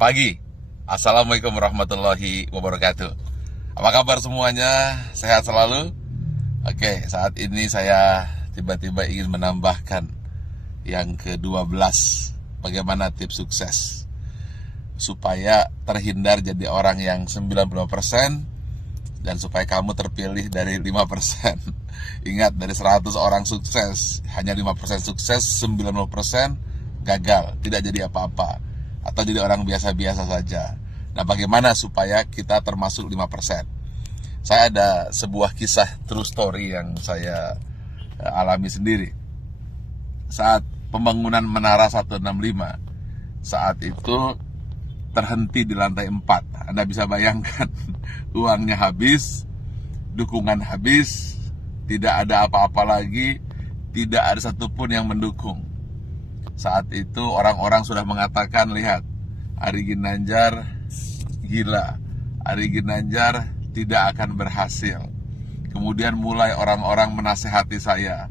pagi. Assalamualaikum warahmatullahi wabarakatuh. Apa kabar semuanya? Sehat selalu? Oke, saat ini saya tiba-tiba ingin menambahkan yang ke-12. Bagaimana tips sukses supaya terhindar jadi orang yang 95% dan supaya kamu terpilih dari 5%. Ingat, dari 100 orang sukses, hanya 5% sukses, 90% gagal, tidak jadi apa-apa, atau jadi orang biasa-biasa saja. Nah, bagaimana supaya kita termasuk 5%? Saya ada sebuah kisah true story yang saya alami sendiri. Saat pembangunan Menara 165, saat itu terhenti di lantai 4. Anda bisa bayangkan, uangnya habis, dukungan habis, tidak ada apa-apa lagi, tidak ada satupun yang mendukung. Saat itu orang-orang sudah mengatakan, lihat, Ari Ginanjar gila, Ari Ginanjar tidak akan berhasil. Kemudian mulai orang-orang menasehati saya.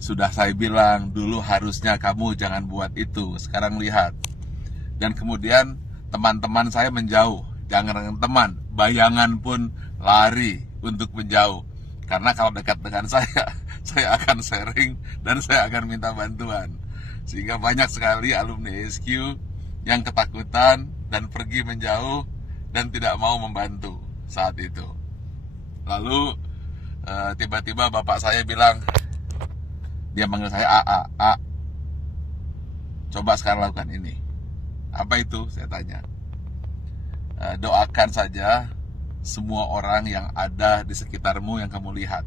Sudah saya bilang, dulu harusnya kamu jangan buat itu, sekarang lihat. Dan kemudian teman-teman saya menjauh. Jangan teman, bayangan pun lari untuk menjauh. Karena kalau dekat dengan saya akan sharing dan saya akan minta bantuan. Sehingga banyak sekali alumni SQ yang ketakutan dan pergi menjauh dan tidak mau membantu saat itu. Lalu tiba-tiba bapak saya bilang, dia manggil saya A, coba sekarang lakukan ini. Apa itu? Saya tanya. Doakan saja semua orang yang ada di sekitarmu yang kamu lihat.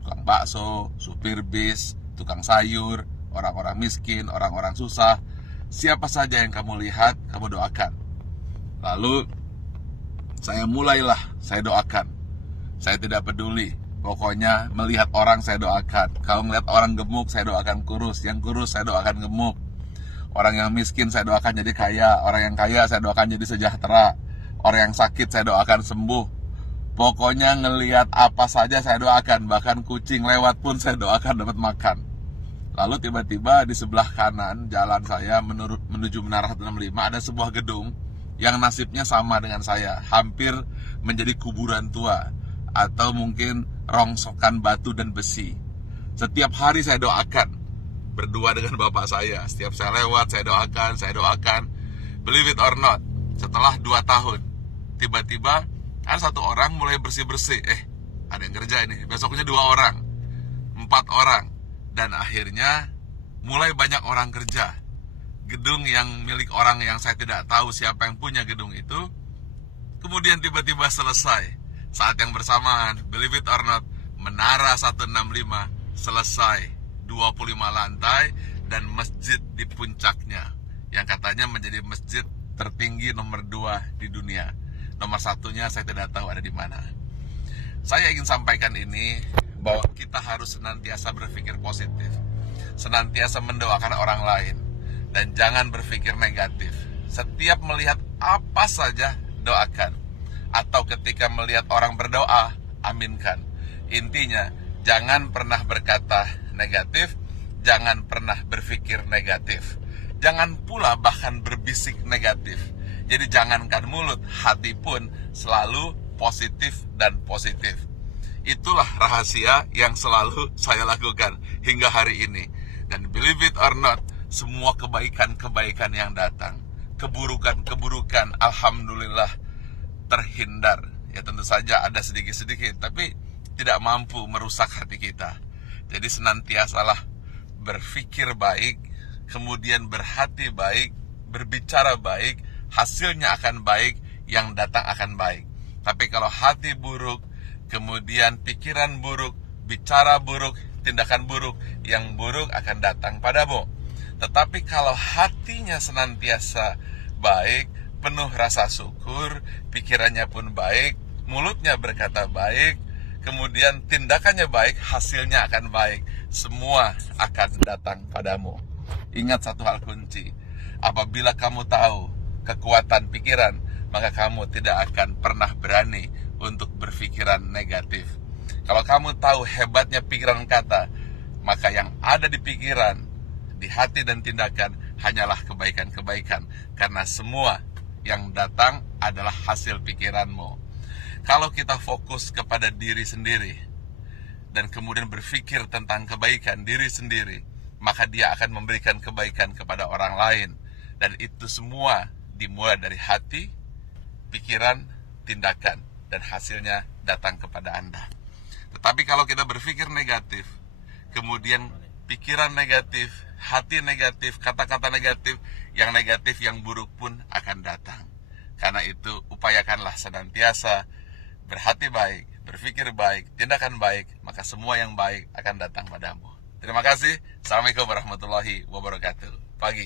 Tukang bakso, supir bis, tukang sayur, orang-orang miskin, orang-orang susah. Siapa saja yang kamu lihat, kamu doakan. Lalu saya doakan. Saya tidak peduli. Pokoknya melihat orang saya doakan. Kalau melihat orang gemuk, saya doakan kurus. Yang kurus saya doakan gemuk. Orang yang miskin saya doakan jadi kaya. Orang yang kaya saya doakan jadi sejahtera. Orang yang sakit saya doakan sembuh. Pokoknya ngelihat apa saja saya doakan. Bahkan kucing lewat pun saya doakan dapat makan. Lalu tiba-tiba di sebelah kanan jalan saya menuju Menara 165 ada sebuah gedung yang nasibnya sama dengan saya. Hampir menjadi kuburan tua. Atau mungkin rongsokan batu dan besi. Setiap hari saya doakan. Berdua dengan bapak saya. Setiap saya lewat saya doakan. Believe it or not, setelah 2 tahun tiba-tiba ada satu orang mulai bersih-bersih. Ada yang kerja ini. Besoknya 2 orang, 4 orang. Dan akhirnya mulai banyak orang kerja. Gedung yang milik orang yang saya tidak tahu siapa yang punya gedung itu, kemudian tiba-tiba selesai. Saat yang bersamaan, believe it or not, Menara 165 selesai, 25 lantai dan masjid di puncaknya, yang katanya menjadi masjid tertinggi nomor 2 di dunia. Nomor 1-nya saya tidak tahu ada di mana. Saya ingin sampaikan ini, bahwa kita harus senantiasa berpikir positif, senantiasa mendoakan orang lain, dan jangan berpikir negatif. Setiap melihat apa saja, doakan. Atau ketika melihat orang berdoa, aminkan. Intinya, jangan pernah berkata negatif, jangan pernah berpikir negatif. Jangan pula bahkan berbisik negatif. Jadi jangankan mulut, hati pun selalu positif dan positif. Itulah rahasia yang selalu saya lakukan hingga hari ini. Dan believe it or not, semua kebaikan-kebaikan yang datang, keburukan-keburukan, alhamdulillah terhindar. Ya tentu saja ada sedikit-sedikit, tapi tidak mampu merusak hati kita. Jadi senantiasalah berpikir baik, kemudian berhati baik, berbicara baik, hasilnya akan baik, yang datang akan baik. Tapi kalau hati buruk, kemudian pikiran buruk, bicara buruk, tindakan buruk, yang buruk akan datang padamu. Tetapi kalau hatinya senantiasa baik, penuh rasa syukur, pikirannya pun baik, mulutnya berkata baik, kemudian tindakannya baik, hasilnya akan baik. Semua akan datang padamu. Ingat satu hal kunci, apabila kamu tahu kekuatan pikiran, maka kamu tidak akan pernah berani untuk berpikiran negatif. Kalau kamu tahu hebatnya pikiran kata, maka yang ada di pikiran, di hati dan tindakan hanyalah kebaikan-kebaikan. Karena semua yang datang adalah hasil pikiranmu. Kalau kita fokus kepada diri sendiri dan kemudian berpikir tentang kebaikan diri sendiri, maka dia akan memberikan kebaikan kepada orang lain. Dan itu semua dimulai dari hati, pikiran, tindakan, dan hasilnya datang kepada Anda. Tetapi kalau kita berpikir negatif, kemudian pikiran negatif, hati negatif, kata-kata negatif, yang buruk pun akan datang. Karena itu upayakanlah senantiasa berhati baik, berpikir baik, tindakan baik, maka semua yang baik akan datang padamu. Terima kasih. Assalamualaikum warahmatullahi wabarakatuh. Pagi.